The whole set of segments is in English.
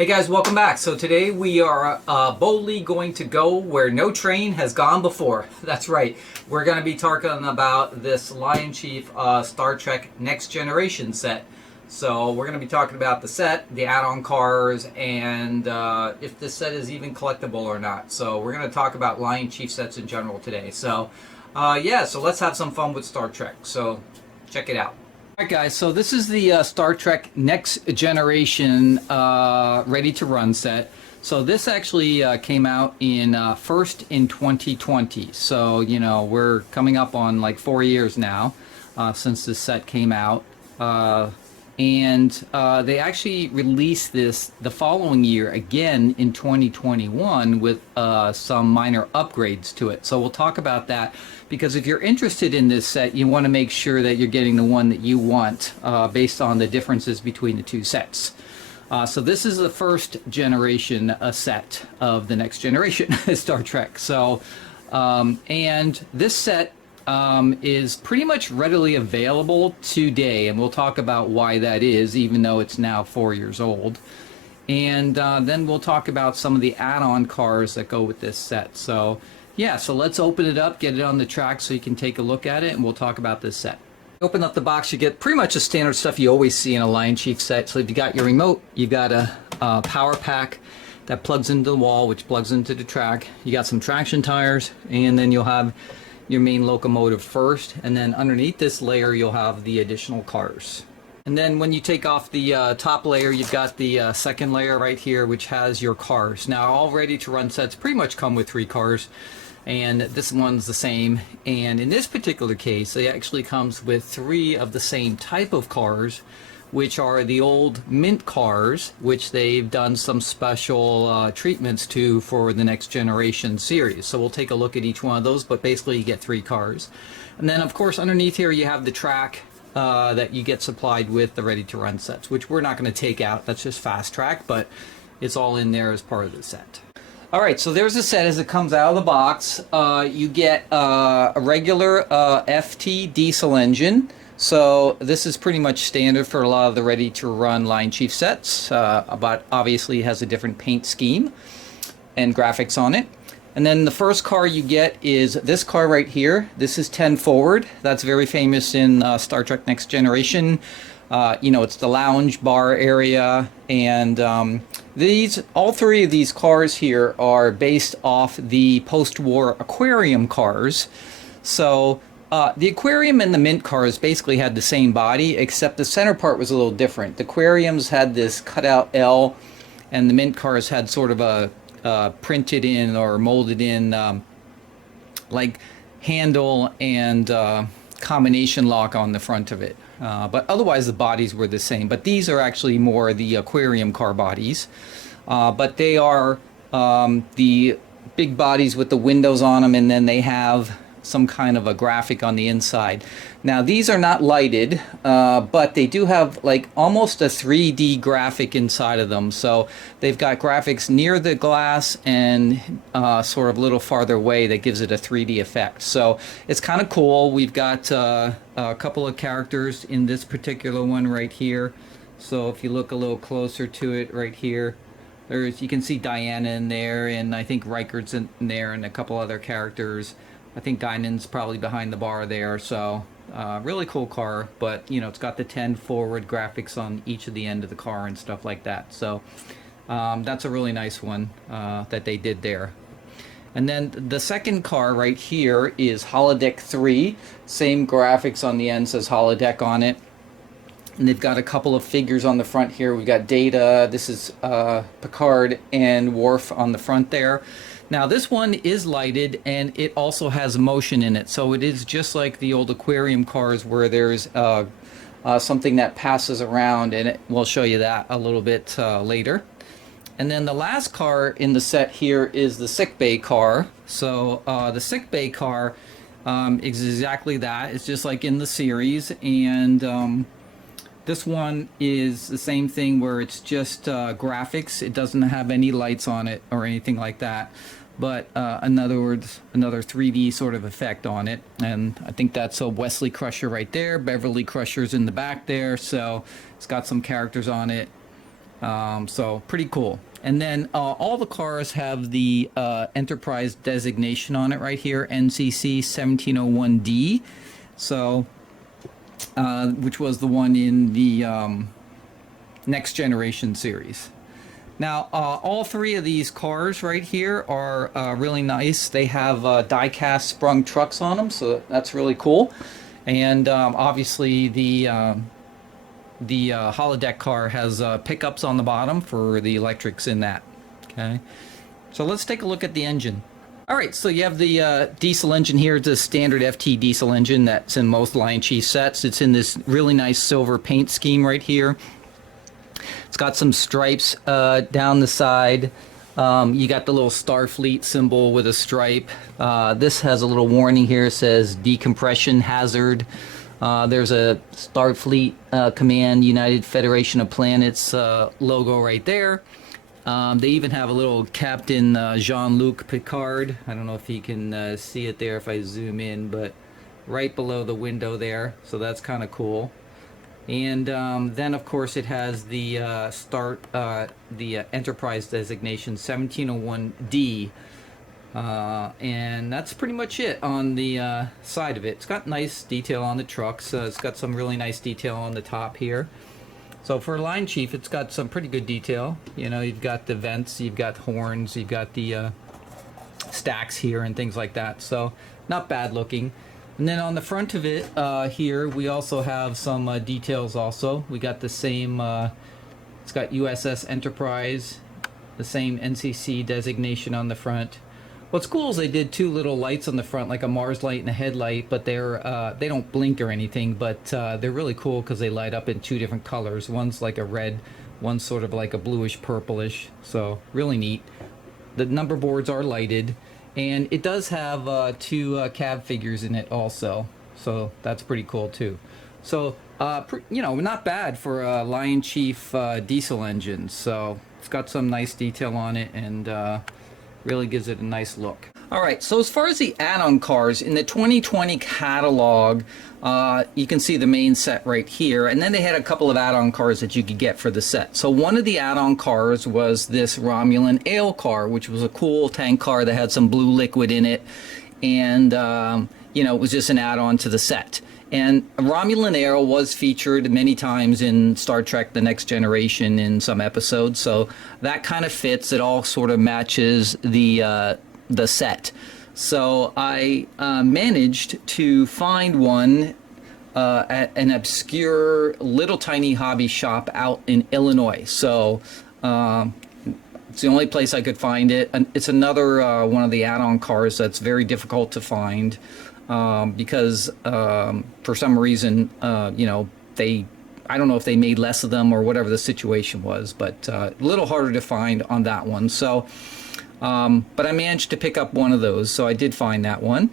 Hey guys, welcome back. So today we are boldly going to go where no train has gone before. That's right. We're going to be talking about this Lionchief Star Trek Next Generation set. So we're going to be talking about the set, the add-on cars, and if this set is even collectible or not. So we're going to talk about Lionchief sets in general today. So yeah, so let's have some fun with Star Trek. So check it out. Alright guys, so this is the Star Trek Next Generation Ready to Run set. So this actually came out in first in 2020. So, you know, we're coming up on like 4 years now since this set came out. And they actually released this the following year again in 2021 with some minor upgrades to it. So we'll talk about that, because if you're interested in this set, you want to make sure that you're getting the one that you want based on the differences between the two sets. So this is the first generation set of the Next Generation Star Trek. So and this set is pretty much readily available today, and we'll talk about why that is, even though it's now 4 years old. And then we'll talk about some of the add-on cars that go with this set. So yeah, so let's open it up, get it on the track so you can take a look at it, and we'll talk about this set. Open up the box, you get pretty much the standard stuff you always see in a Lionchief set. So if you got your remote, you got a power pack that plugs into the wall, which plugs into the track. You got some traction tires, and then you'll have your main locomotive first, and then underneath this layer you'll have the additional cars. And then when you take off the top layer, you've got the second layer right here, which has your cars. Now all Ready to Run sets pretty much come with 3 cars, and this one's the same. And in this particular case, it actually comes with 3 of the same type of cars, which are the old Mint cars, which they've done some special treatments to for the Next Generation series. So we'll take a look at each one of those, but basically you get 3 cars. And then of course underneath here you have the track that you get supplied with the Ready to Run sets, which we're not going to take out. That's just fast track, but it's all in there as part of the set. Alright, so there's the set as it comes out of the box. You get a regular FT diesel engine. So this is pretty much standard for a lot of the Ready to Run Lionchief sets, but obviously it has a different paint scheme and graphics on it. And then the first car you get is this car right here. This is 10 forward. That's very famous in Star Trek Next Generation. You know, it's the lounge bar area, and all 3 of these cars here are based off the post-war aquarium cars. So the aquarium and the Mint cars basically had the same body, except the center part was a little different. The aquariums had this cutout L, and the Mint cars had sort of a printed in or molded in like handle and combination lock on the front of it. But otherwise the bodies were the same. But these are actually more the aquarium car bodies. But they are the big bodies with the windows on them, and then they have some kind of a graphic on the inside. Now these are not lighted, but they do have like almost a 3D graphic inside of them. So they've got graphics near the glass and sort of a little farther away that gives it a 3D effect. So it's kind of cool. We've got a couple of characters in this particular one right here. So if you look a little closer to it right here, you can see Diana in there, and I think Riker's in there, and a couple other characters. I think Guinan's probably behind the bar there. So really cool car, but you know, it's got the 10 forward graphics on each of the end of the car and stuff like that. So that's a really nice one that they did there. And then the second car right here is Holodeck 3. Same graphics on the end, says Holodeck on it. And they've got a couple of figures on the front here. We've got Data, this is Picard, and Worf on the front there. Now this one is lighted, and it also has motion in it. So it is just like the old aquarium cars where there's something that passes around, and we'll show you that a little bit later. And then the last car in the set here is the sickbay car. So the sickbay car is exactly that. It's just like in the series, and this one is the same thing where it's just graphics. It doesn't have any lights on it or anything like that. But in other words, another 3D sort of effect on it. And I think that's a Wesley Crusher right there. Beverly Crusher's in the back there. So it's got some characters on it. So pretty cool. And then all the cars have the Enterprise designation on it right here, NCC 1701D. So, which was the one in the Next Generation series. Now, all three of these cars right here are really nice. They have die-cast sprung trucks on them, so that's really cool. And obviously the holodeck car has pickups on the bottom for the electrics in that. Okay, so let's take a look at the engine. All right, so you have the diesel engine here. It's a standard FT diesel engine that's in most Lionchief sets. It's in this really nice silver paint scheme right here. It's got some stripes down the side. You got the little Starfleet symbol with a stripe. This has a little warning here. It says decompression hazard. There's a Starfleet Command United Federation of Planets logo right there. They even have a little Captain Jean-Luc Picard. I don't know if you can see it there if I zoom in, but right below the window there. So that's kind of cool. And then, of course, it has the the Enterprise designation 1701D. And that's pretty much it on the side of it. It's got nice detail on the trucks. It's got some really nice detail on the top here. So for Lionchief, it's got some pretty good detail. You know, you've got the vents, you've got horns, you've got the stacks here and things like that. So not bad looking. And then on the front of it here, we also have some details also. We got the same, it's got USS Enterprise, the same NCC designation on the front. What's cool is they did two little lights on the front, like a Mars light and a headlight, but they don't blink or anything, but they're really cool because they light up in two different colors. One's like a red, one's sort of like a bluish purplish, so really neat. The number boards are lighted, and it does have two cab figures in it also, so that's pretty cool too. So, you know, not bad for a Lionchief diesel engine, so it's got some nice detail on it, and really gives it a nice look. All right, so as far as the add-on cars, in the 2020 catalog, you can see the main set right here, and then they had a couple of add-on cars that you could get for the set. So one of the add-on cars was this Romulan Ale car, which was a cool tank car that had some blue liquid in it, and you know, it was just an add-on to the set. And Romulan Ale was featured many times in Star Trek The Next Generation in some episodes, so that kind of fits. It all sort of matches the set. So I managed to find one at an obscure little tiny hobby shop out in Illinois. So it's the only place I could find it. And it's another one of the add-on cars that's very difficult to find. Because for some reason, you know, I don't know if they made less of them or whatever the situation was, but a little harder to find on that one. So, but I managed to pick up one of those, so I did find that one.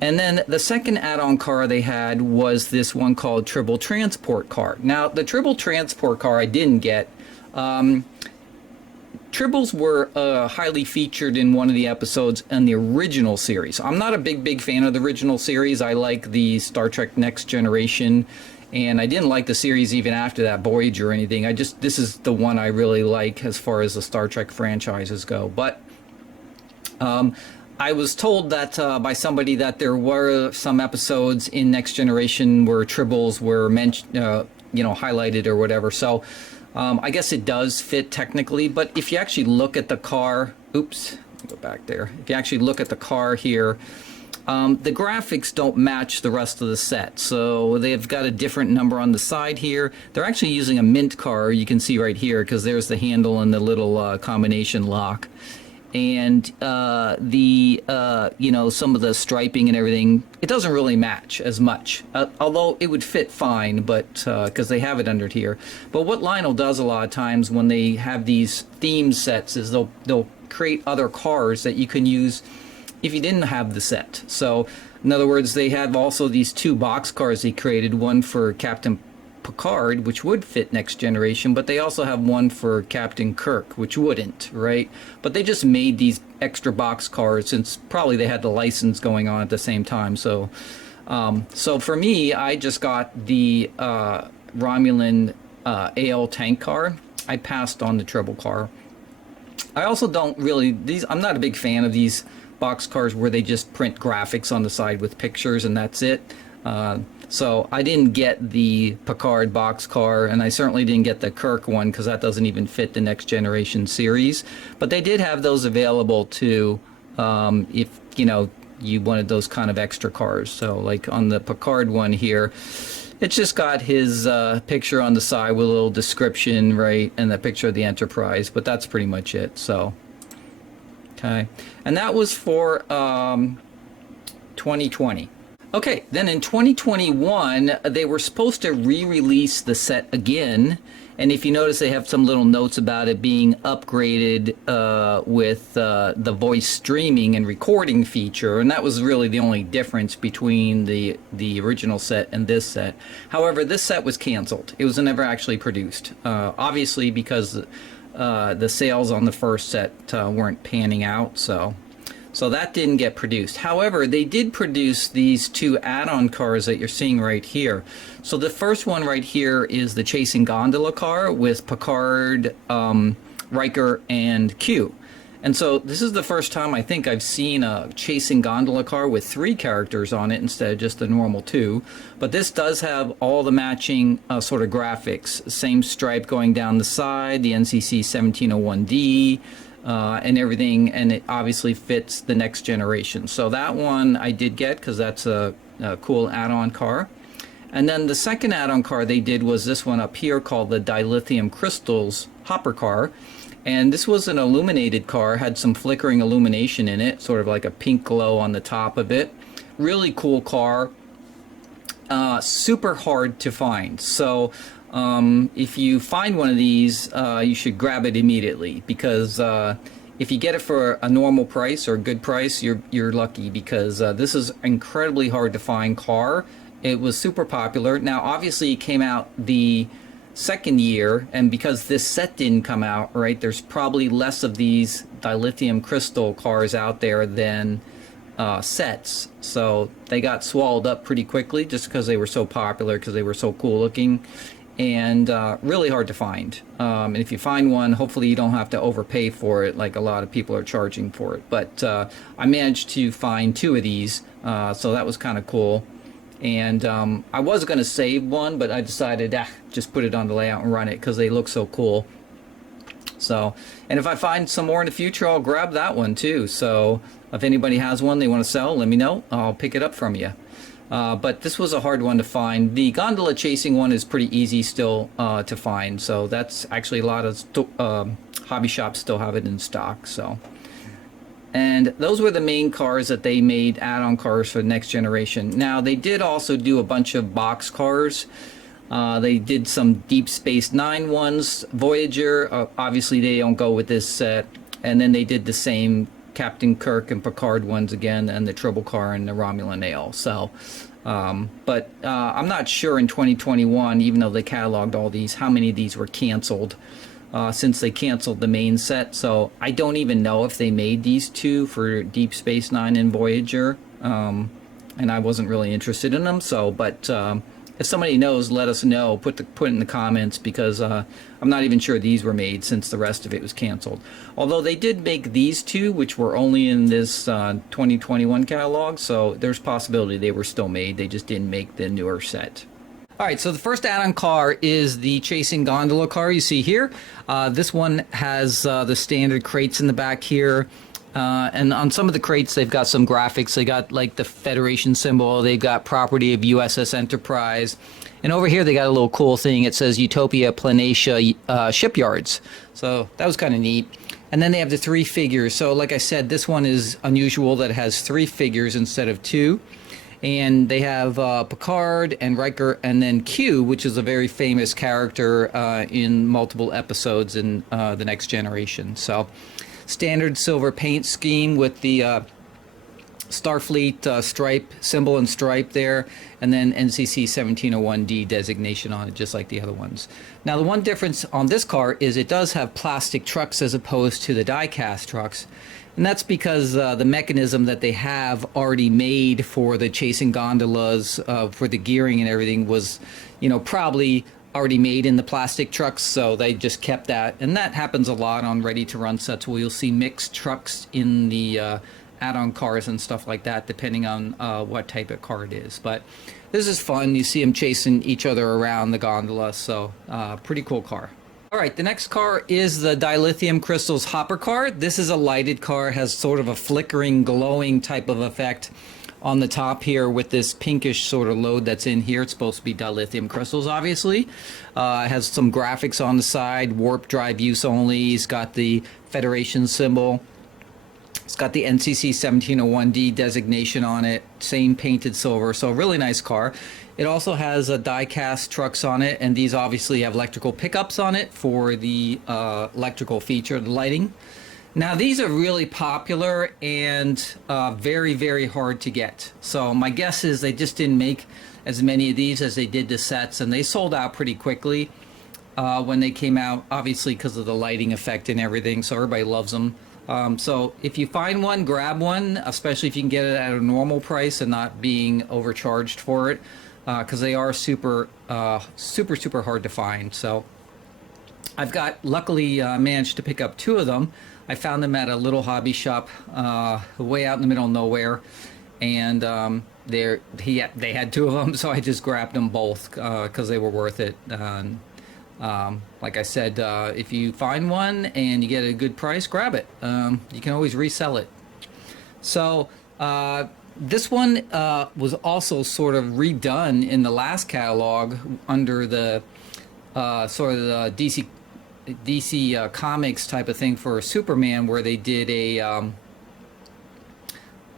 And then the second add-on car they had was this one called Tribble Transport Car. Now, the Tribble Transport Car I didn't get. Tribbles were highly featured in one of the episodes in the original series. I'm not a big fan of the original series. I like the Star Trek Next Generation, and I didn't like the series even after that, Voyager or anything. This is the one I really like as far as the Star Trek franchises go. But I was told that by somebody that there were some episodes in Next Generation where Tribbles were mentioned, you know, highlighted or whatever. So I guess it does fit technically, but if you actually look at the car, oops, go back there. If you actually look at the car here, the graphics don't match the rest of the set. So they've got a different number on the side here. They're actually using a mint car, you can see right here, because there's the handle and the little combination lock. And you know, some of the striping and everything, it doesn't really match as much, although it would fit fine, but because they have it under here. But what Lionel does a lot of times when they have these theme sets is they'll create other cars that you can use if you didn't have the set. So in other words, they have also these two box cars he created, one for Captain Picard, which would fit Next Generation, but they also have one for Captain Kirk, which wouldn't, right? But they just made these extra box cars since probably they had the license going on at the same time. So, so for me, I just got the Romulan AL tank car, I passed on the treble car. I also don't really, I'm not a big fan of these boxcars where they just print graphics on the side with pictures and that's it. So I didn't get the Packard boxcar, and I certainly didn't get the Kirk one because that doesn't even fit the Next Generation series. But they did have those available too, if you know you wanted those kind of extra cars. So like on the Packard one here, it's just got his picture on the side with a little description, right, and the picture of the Enterprise. But that's pretty much it. So okay, and that was for 2020. Okay, then in 2021, they were supposed to re-release the set again, and if you notice, they have some little notes about it being upgraded with the voice streaming and recording feature, and that was really the only difference between the original set and this set. However, this set was canceled. It was never actually produced, obviously because the sales on the first set weren't panning out, so that didn't get produced. However, they did produce these two add-on cars that you're seeing right here. So the first one right here is the Chasing Gondola car with Picard, Riker, and Q. And so this is the first time I think I've seen a Chasing Gondola car with 3 characters on it instead of just the normal 2. But this does have all the matching sort of graphics. Same stripe going down the side, the NCC 1701D, and everything, and it obviously fits the Next Generation. So that one I did get because that's a cool add-on car. And then the second add-on car they did was this one up here called the Dilithium Crystals Hopper car. And this was an illuminated car, had some flickering illumination in it, sort of like a pink glow on the top of it. Really cool car. Super hard to find. So if you find one of these, you should grab it immediately, because if you get it for a normal price or a good price, you're lucky, because this is incredibly hard to find car. It was super popular. Now obviously it came out the second year, and because this set didn't come out, right, there's probably less of these dilithium crystal cars out there than sets, so they got swallowed up pretty quickly just because they were so popular, because they were so cool looking, and really hard to find. And if you find one, hopefully you don't have to overpay for it like a lot of people are charging for it. But I managed to find 2 of these, so that was kind of cool. And I was going to save one, but I decided just put it on the layout and run it because they look so cool. So, and if I find some more in the future, I'll grab that one too. So if anybody has one they want to sell, let me know. I'll pick it up from you. But this was a hard one to find. The gondola chasing one is pretty easy still to find. So that's actually a lot of hobby shops still have it in stock. So, and those were the main cars that they made, add-on cars for the Next Generation. Now they did also do a bunch of box cars. They did some Deep Space Nine ones, Voyager. Obviously they don't go with this set. And then they did the same Captain Kirk and Picard ones again, and the Triple Car and the Romulan Ale. So, but I'm not sure in 2021, even though they cataloged all these, how many of these were canceled since they canceled the main set. So I don't even know if they made these 2 for Deep Space Nine and Voyager, and I wasn't really interested in them. So, but if somebody knows, let us know. Put it in the comments, because I'm not even sure these were made since the rest of it was canceled. Although they did make these 2, which were only in this 2021 catalog, so there's possibility they were still made. They just didn't make the newer set. Alright, so the first add-on car is the Chasing Gondola car you see here. This one has the standard crates in the back here. And on some of the crates, they've got some graphics. They got like the Federation symbol. They've got property of USS Enterprise. And over here, they got a little cool thing. It says Utopia Planatia Shipyards. So that was kind of neat. And then they have the 3 figures. So like I said, this one is unusual that it has 3 figures instead of 2. And they have Picard and Riker, and then Q, which is a very famous character in multiple episodes in the Next Generation. So standard silver paint scheme with the Starfleet stripe, symbol and stripe there, and then NCC 1701D designation on it, just like the other ones. Now the one difference on this car is it does have plastic trucks as opposed to the die-cast trucks. And that's because the mechanism that they have already made for the Chasing Gondolas, for the gearing and everything, was, you know, probably already made in the plastic trucks, so they just kept that. And that happens a lot on ready-to-run sets, where you'll see mixed trucks in the add-on cars and stuff like that, depending on what type of car it is. But this is fun. You see them chasing each other around the gondola, so pretty cool car. All right, the next car is the dilithium crystals hopper car. This is a lighted car, has sort of a flickering, glowing type of effect on the top here with this pinkish sort of load that's in here. It's supposed to be dilithium crystals, obviously. It has some graphics on the side, warp drive use only. It's got the Federation symbol. It's got the NCC 1701D designation on it, same painted silver, so a really nice car. It also has die-cast trucks on it, and these obviously have electrical pickups on it for the electrical feature, the lighting. Now these are really popular and very, very hard to get. So my guess is they just didn't make as many of these as they did the sets, and they sold out pretty quickly when they came out, obviously because of the lighting effect and everything, so everybody loves them. So if you find one, grab one, especially if you can get it at a normal price and not being overcharged for it, because they are super hard to find. So I've luckily managed to pick up 2 of them. I found them at a little hobby shop way out in the middle of nowhere, and they had 2 of them, so I just grabbed them both because they were worth it. Like I said, if you find one and you get a good price, grab it. You can always resell it. So this one was also sort of redone in the last catalog under the sort of the DC Comics type of thing for Superman, where they did a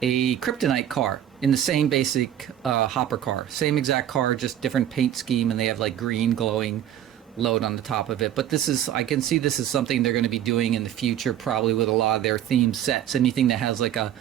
kryptonite car in the same basic hopper car, same exact car, just different paint scheme, and they have like green glowing load on the top of it. But this is, I can see this is something they're going to be doing in the future, probably with a lot of their theme sets. Anything that has like a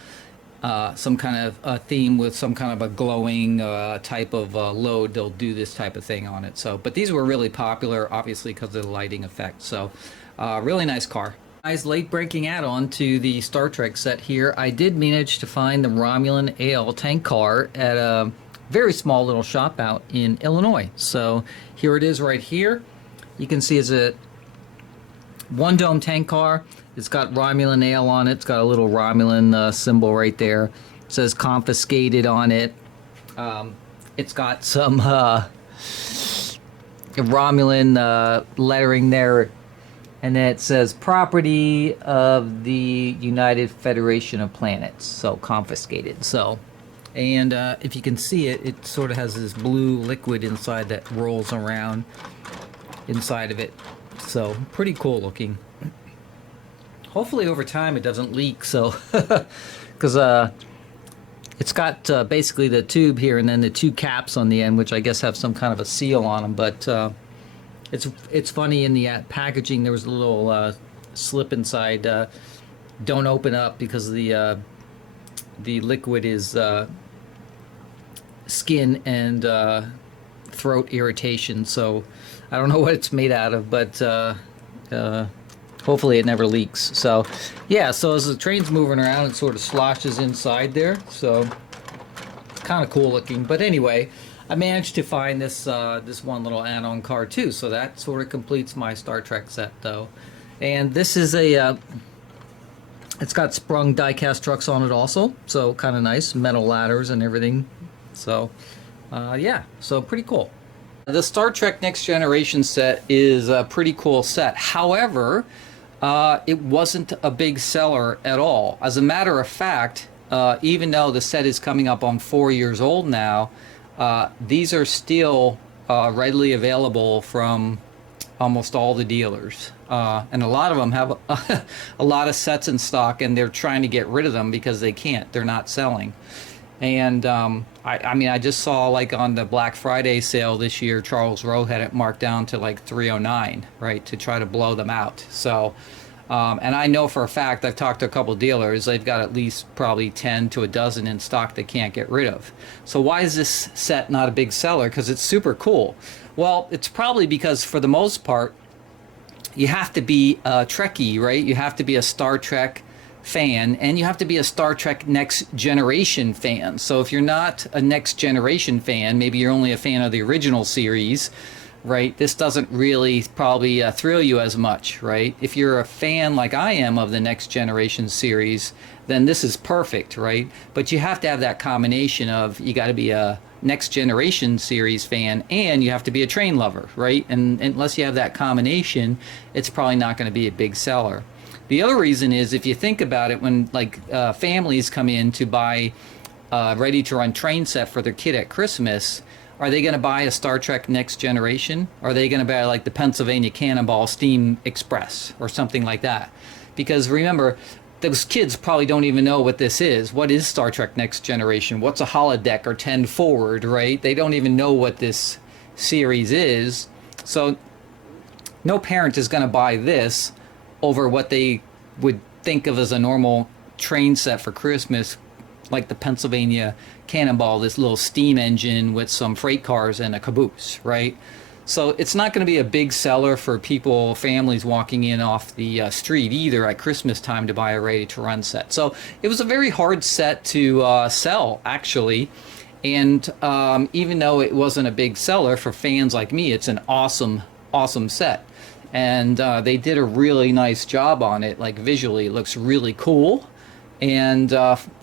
some kind of a theme with some kind of a glowing type of load, they'll do this type of thing on it. So, but these were really popular, obviously, because of the lighting effect. So, really nice car. Nice late breaking add-on to the Star Trek set here. I did manage to find the Romulan AL tank car at a very small little shop out in Illinois. So here it is right here. You can see it's a one dome tank car. It's got Romulan AL on it. It's got a little Romulan symbol right there. It says confiscated on it. It's got some Romulan lettering there. And then it says property of the United Federation of Planets. So confiscated. So, and if you can see it, it sort of has this blue liquid inside that rolls around inside of it. So pretty cool looking. Hopefully over time it doesn't leak, so because it's got basically the tube here and then the 2 caps on the end, which I guess have some kind of a seal on them. But it's funny, in the packaging there was a little slip inside. Don't open up because the liquid is skin and throat irritation. So I don't know what it's made out of, but hopefully it never leaks. So yeah, so as the train's moving around, it sort of sloshes inside there. So it's kind of cool looking. But anyway, I managed to find this this one little add-on car too. So that sort of completes my Star Trek set though. And this is a it's got sprung die-cast trucks on it also. So kind of nice, metal ladders and everything. So yeah, so pretty cool. The Star Trek Next Generation set is a pretty cool set. However, it wasn't a big seller at all. As a matter of fact, even though the set is coming up on 4 years old now, these are still readily available from almost all the dealers. And a lot of them have a lot of sets in stock, and they're trying to get rid of them because they can't. They're not selling. And I mean, I just saw, like, on the Black Friday sale this year, Charles Rowe had it marked down to like $309, right, to try to blow them out. So, and I know for a fact, I've talked to a couple dealers, they've got at least probably 10 to a dozen in stock they can't get rid of. So why is this set not a big seller? Because it's super cool. Well, it's probably because, for the most part, you have to be a Trekkie, right? You have to be a Star Trek fan, and you have to be a Star Trek Next Generation fan. So if you're not a Next Generation fan, maybe you're only a fan of the original series, right, this doesn't really probably thrill you as much, right? If you're a fan like I am of the Next Generation series, then this is perfect, right? But you have to have that combination of, you got to be a Next Generation series fan and you have to be a train lover, right? And unless you have that combination, it's probably not going to be a big seller. The other reason is, if you think about it, when like families come in to buy a ready-to-run train set for their kid at Christmas, are they going to buy a Star Trek Next Generation? Or are they going to buy like the Pennsylvania Cannonball Steam Express or something like that? Because remember, those kids probably don't even know what this is. What is Star Trek Next Generation? What's a holodeck or 10 forward, right? They don't even know what this series is. So no parent is going to buy this over what they would think of as a normal train set for Christmas, like the Pennsylvania Cannonball, this little steam engine with some freight cars and a caboose, right? So it's not going to be a big seller for people, families walking in off the street either at Christmas time to buy a ready-to-run set. So it was a very hard set to sell, actually. And even though it wasn't a big seller for fans like me, it's an awesome, awesome set. And they did a really nice job on it. Like visually, it looks really cool. And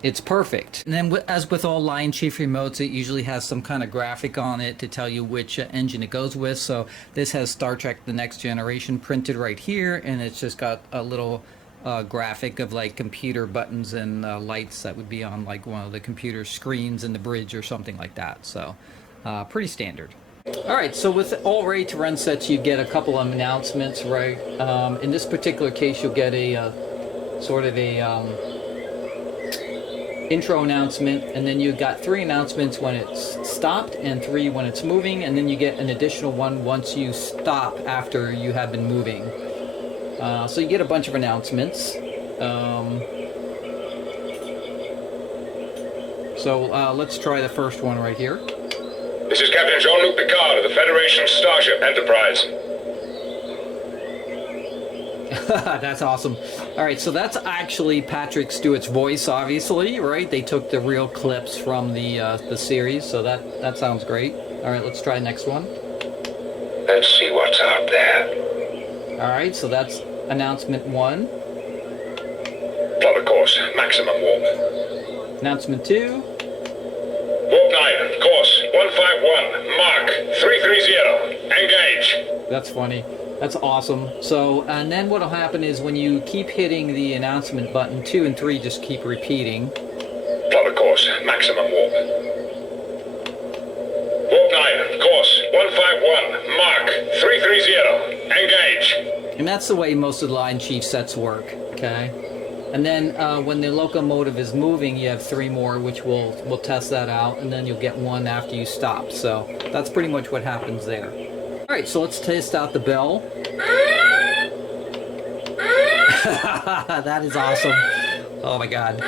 it's perfect. And then, as with all Lionchief remotes, it usually has some kind of graphic on it to tell you which engine it goes with. So this has Star Trek The Next Generation printed right here, and it's just got a little graphic of like computer buttons and lights that would be on like one of the computer screens in the bridge or something like that. So pretty standard. All right, so with all ready-to-run sets, you get a couple of announcements, right? In this particular case, you'll get a sort of a intro announcement, and then you got 3 announcements when it's stopped and 3 when it's moving, and then you get an additional one once you stop after you have been moving. So you get a bunch of announcements. So let's try the first one right here. This is Captain Jean-Luc Picard of the Federation Starship Enterprise. That's awesome. All right, so that's actually Patrick Stewart's voice, obviously, right? They took the real clips from the series, so that sounds great. All right, let's try the next one. Let's see what's out there. All right, so that's announcement 1. Plot course, maximum warp. Announcement 2. Warp 9, course 151, Mark 330, engage. That's funny. That's awesome. So, and then what'll happen is when you keep hitting the announcement button, 2 and 3 just keep repeating. Plot course, maximum warp. Warp 9, course 151, Mark 330, engage. And that's the way most of the Lionchief sets work, okay? And then when the locomotive is moving, you have 3 more, which we'll test that out, and then you'll get 1 after you stop. So that's pretty much what happens there. All right, so let's test out the bell. That is awesome. Oh my God.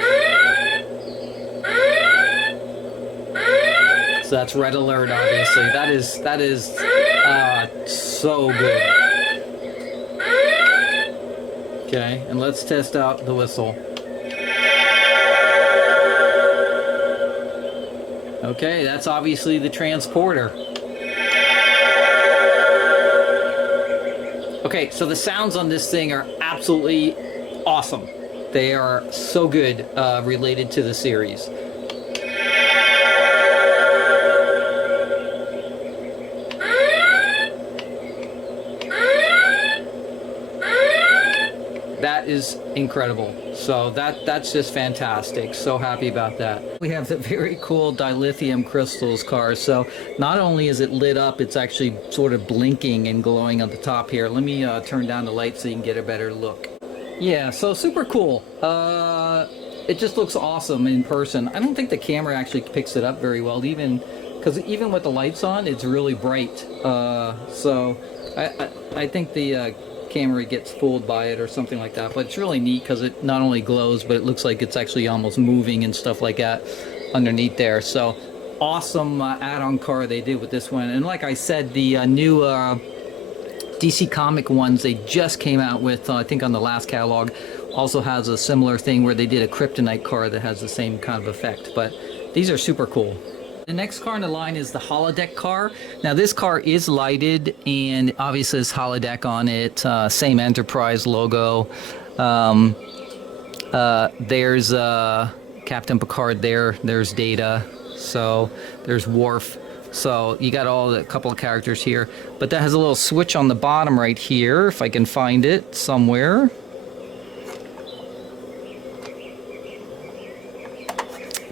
So that's red alert, obviously. That is so good. Okay, and let's test out the whistle. Okay, that's obviously the transporter. Okay, so the sounds on this thing are absolutely awesome. They are so good related to the series. That is incredible. So that's just fantastic. So happy about that. We have the very cool dilithium crystals cars. So not only is it lit up, it's actually sort of blinking and glowing on the top here. Let me turn down the light so you can get a better look. Yeah, so super cool. It just looks awesome in person. I don't think the camera actually picks it up very well, because even with the lights on, it's really bright. So I think the camera gets fooled by it or something like that, but it's really neat because it not only glows, but it looks like it's actually almost moving and stuff like that underneath there. So awesome add-on car they did with this one. And like I said, the new DC comic ones they just came out with, I think on the last catalog, also has a similar thing where they did a kryptonite car that has the same kind of effect. But these are super cool. The next car in the line is the holodeck car. Now this car is lighted and obviously it's holodeck on it, same Enterprise logo. There's Captain Picard there, there's Data, so there's Worf. So you got a couple of characters here, but that has a little switch on the bottom right here, if I can find it somewhere.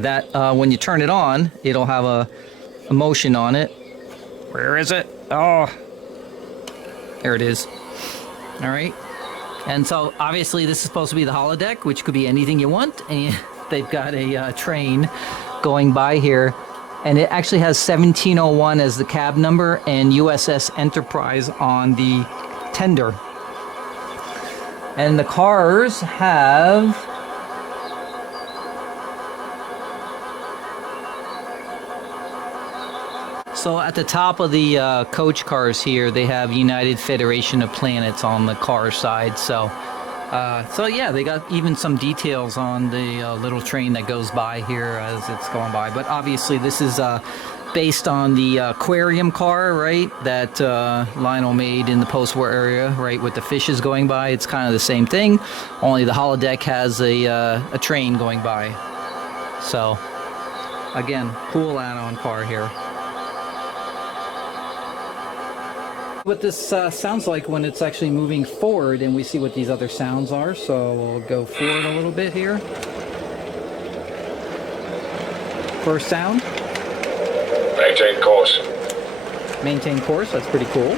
That when you turn it on, it'll have a motion on it. Where is it? Oh, there it is. All right. And so obviously this is supposed to be the holodeck, which could be anything you want. And they've got a train going by here. And it actually has 1701 as the cab number and USS Enterprise on the tender. And the cars have... So at the top of the coach cars here, they have United Federation of Planets on the car side. So yeah, they got even some details on the little train that goes by here as it's going by. But obviously this is based on the aquarium car, right, that Lionel made in the post-war area, right, with the fishes going by. It's kind of the same thing, only the holodeck has a train going by. So again, cool add-on car here. What this sounds like when it's actually moving forward, and we see what these other sounds are. So we'll go forward a little bit here. First sound. Maintain course. Maintain course, that's pretty cool.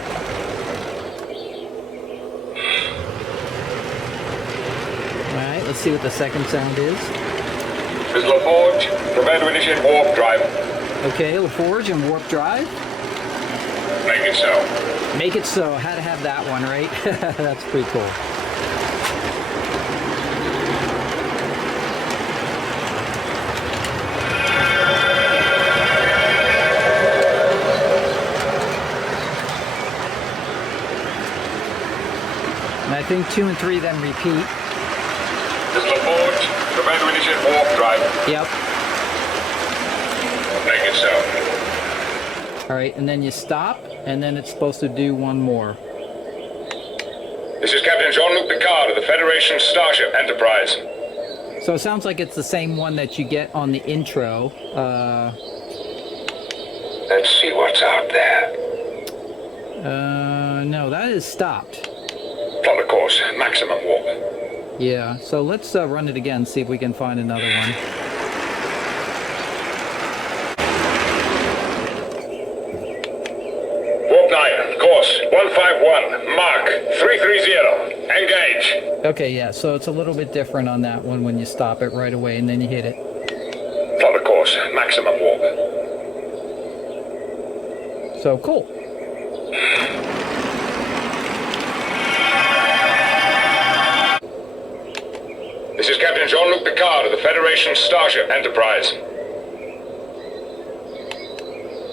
Alright, let's see what the second sound is. This is LaForge. Prepare to initiate warp drive. Okay, LaForge and warp drive. Make it so. Make it so. Had to have that one, right? That's pretty cool. And I think 2 and 3 then repeat. This is LaForge. Prepare to initiate warp drive. Yep. Make it so. Alright, and then you stop, and then it's supposed to do one more. This is Captain Jean-Luc Picard of the Federation Starship Enterprise. So it sounds like it's the same one that you get on the intro. Let's see what's out there. No, that is stopped. Plot of course, maximum warp. Yeah, so let's run it again, see if we can find another one. Warp 9, course 151, Mark 330, engage. Okay, yeah, so it's a little bit different on that one when you stop it right away and then you hit it. Plot of course, maximum warp. So, cool. This is Captain Jean-Luc Picard of the Federation Starship Enterprise.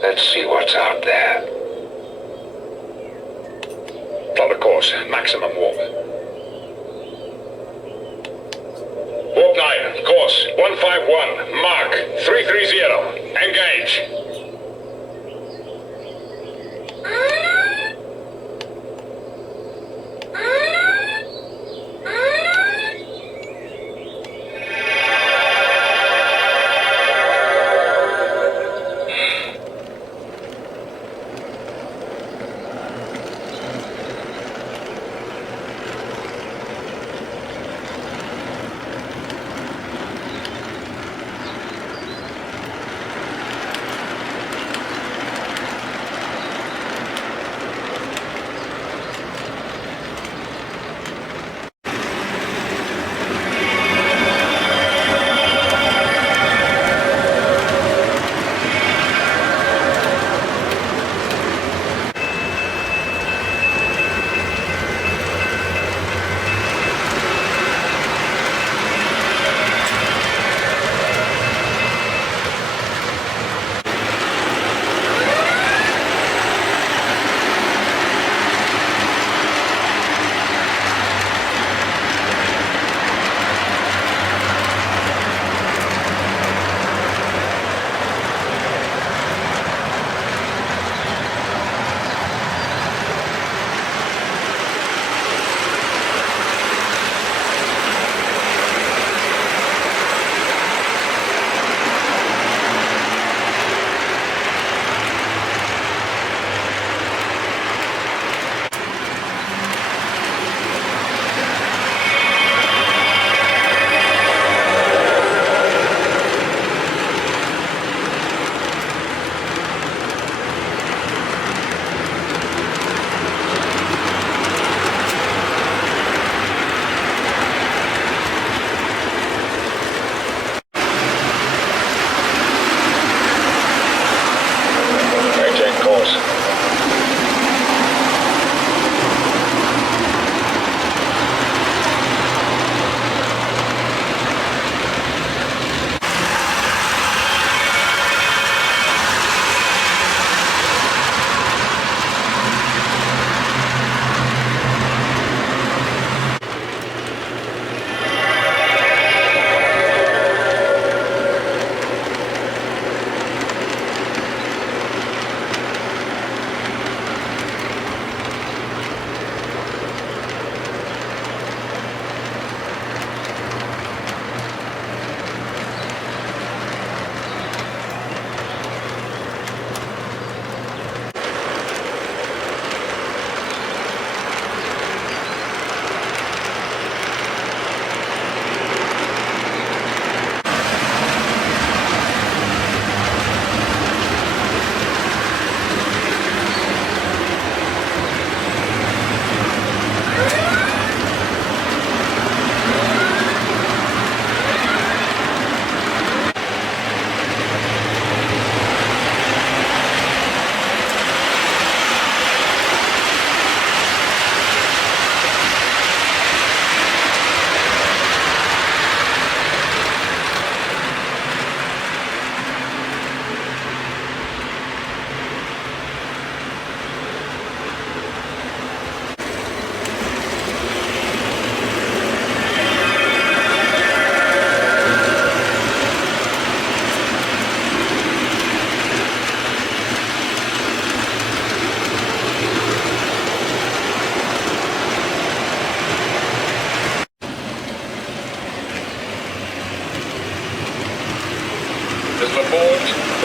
Let's see what's out there. Plot of course, maximum warp. Warp 9, course 151, Mark 330, engage.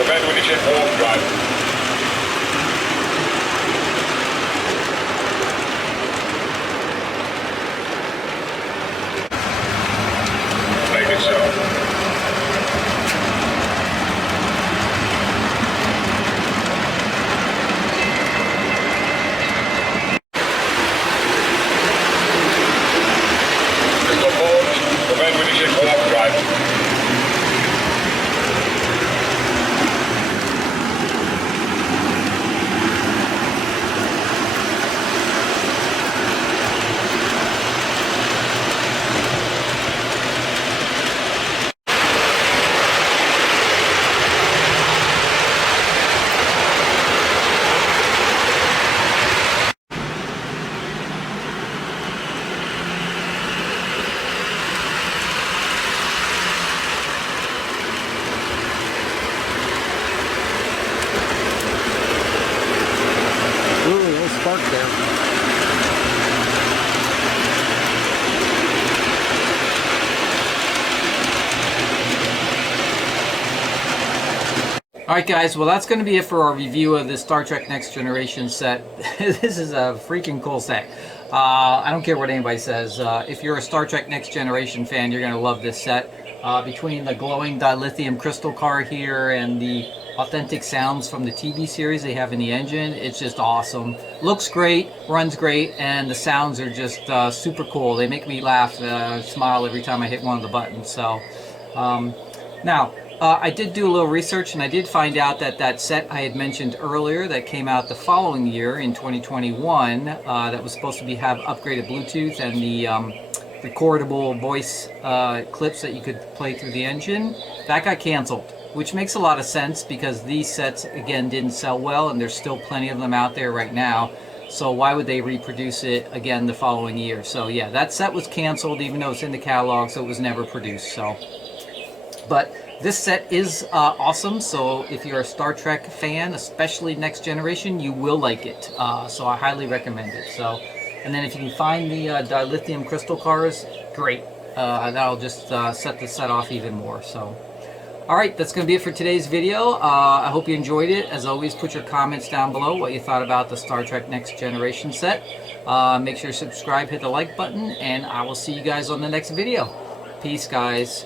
prepare to initiate warp drive. Make it so. Spark there. Alright guys, well that's going to be it for our review of the Star Trek Next Generation set. This is a freaking cool set. I don't care what anybody says. If you're a Star Trek Next Generation fan, you're going to love this set. Between the glowing dilithium crystal car here and the authentic sounds from the TV series they have in the engine, it's just awesome. Looks great, runs great, and the sounds are just super cool. They make me laugh, smile every time I hit one of the buttons. So now I did do a little research, and I did find out that that set I had mentioned earlier that came out the following year in 2021 that was supposed to have upgraded Bluetooth and the recordable voice clips that you could play through the engine, that got canceled, which makes a lot of sense because these sets again didn't sell well, and there's still plenty of them out there right now, so why would they reproduce it again the following year? So yeah, that set was canceled even though it's in the catalog, so it was never produced. So but this set is awesome, so if you're a Star Trek fan, especially Next Generation, you will like it, so I highly recommend it. So, and then if you can find the dilithium crystal cars, great. That'll just set the set off even more. So, alright, that's going to be it for today's video. I hope you enjoyed it. As always, put your comments down below what you thought about the Star Trek Next Generation set. Make sure to subscribe, hit the like button, and I will see you guys on the next video. Peace, guys.